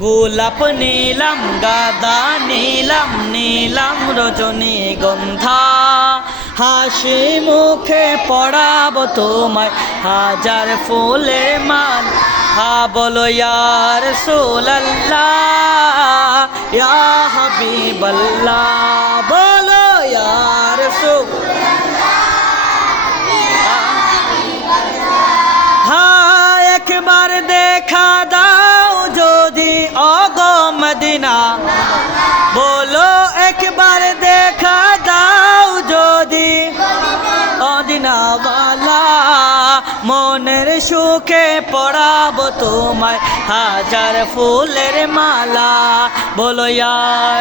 গোলাপ নীলাম গাদা নীলাম নীলাম রজনীগন্ধা হাসি মুখে পড়াব তোমায় হাজার ফুলের মাল হা বলো ইয়া রাসূলুল্লাহ ইয়া হাবিবাল্লাহ বলো ইয়া রাসূলুল্লাহ একবার দেখা দাও যদি ওগো মদিনা বলো একবার দেখা দাও যদি মদিনাওয়ালা মনের সুখে পড়াবো তোমায় হাজার ফুলের মালা বলো ইয়া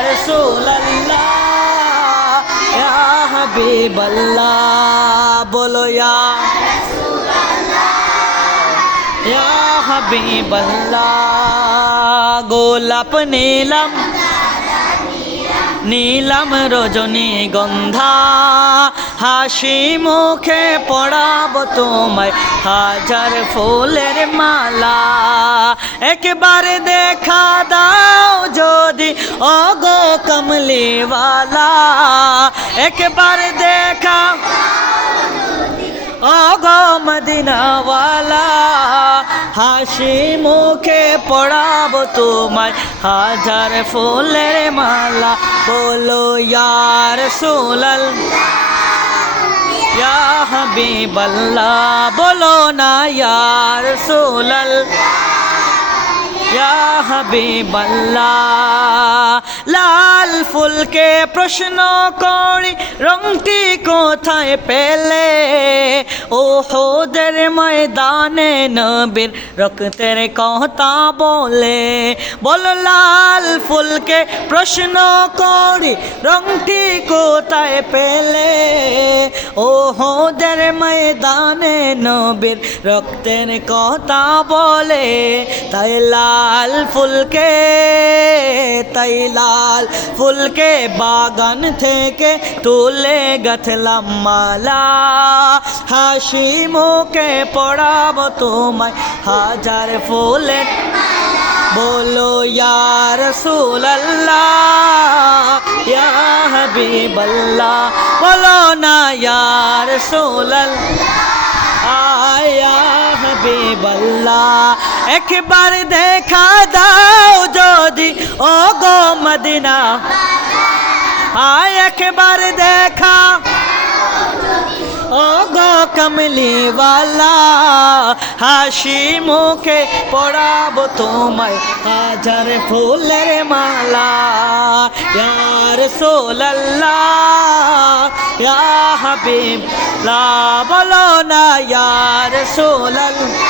রাসূলুল্লাহ ইয়া হাবিবাল্লাহ বলো ইয়া ইয়া হাবিবাল্লাহ গোলাপ নীলাম নীলাম রজনীগন্ধা হাসি মুখে পড়াব তোমায় হাজার ফুলের মালা একবার দেখা দাও যদি ওগো কমলিওয়ালা একবার দেখা ওগো মদিনাওয়ালা হাসি মুখে পড়াব তোমায় হাজার ফুলের মালা বলো ইয়া রাসূলুল্লাহ ইয়া হাবিবাল্লাহ বলো না ইয়া রাসূলুল্লাহ ইয়া হাবিবাল্লাহ লাল ফুলকে প্রশ্ন করি রংটি কোথায় পেলে উহুদের ময়দানে নবীর রক্তের কথা বলে বলো লাল ফুলকে প্রশ্ন করি রংটি কোথায় পেলে উহুদের ময়দানে নবীর রক্তের কথা বলে তাই লাল ফুলকে বাগান থেকে তুলে গাঁথলাম মালা হাসি মুখে পড়াবো তোমায় হাজার ফুলের বলো ইয়া রাসূলুল্লাহ ইয়া হাবিবাল্লাহ বলো না ইয়া রাসূলুল্লাহ ইয়া হাবিবাল্লাহ একবার দেখা দাও যদি ওগো মদিনা একবার দেখা ওগো কমলিওয়ালা হাসি মুখে পড়াবো তোমায় হাজার ফুলের মালা ইয়া রাসূলুল্লাহ ইয়া হাবিবাল্লাহ বলো না ইয়া রাসূলুল্লাহ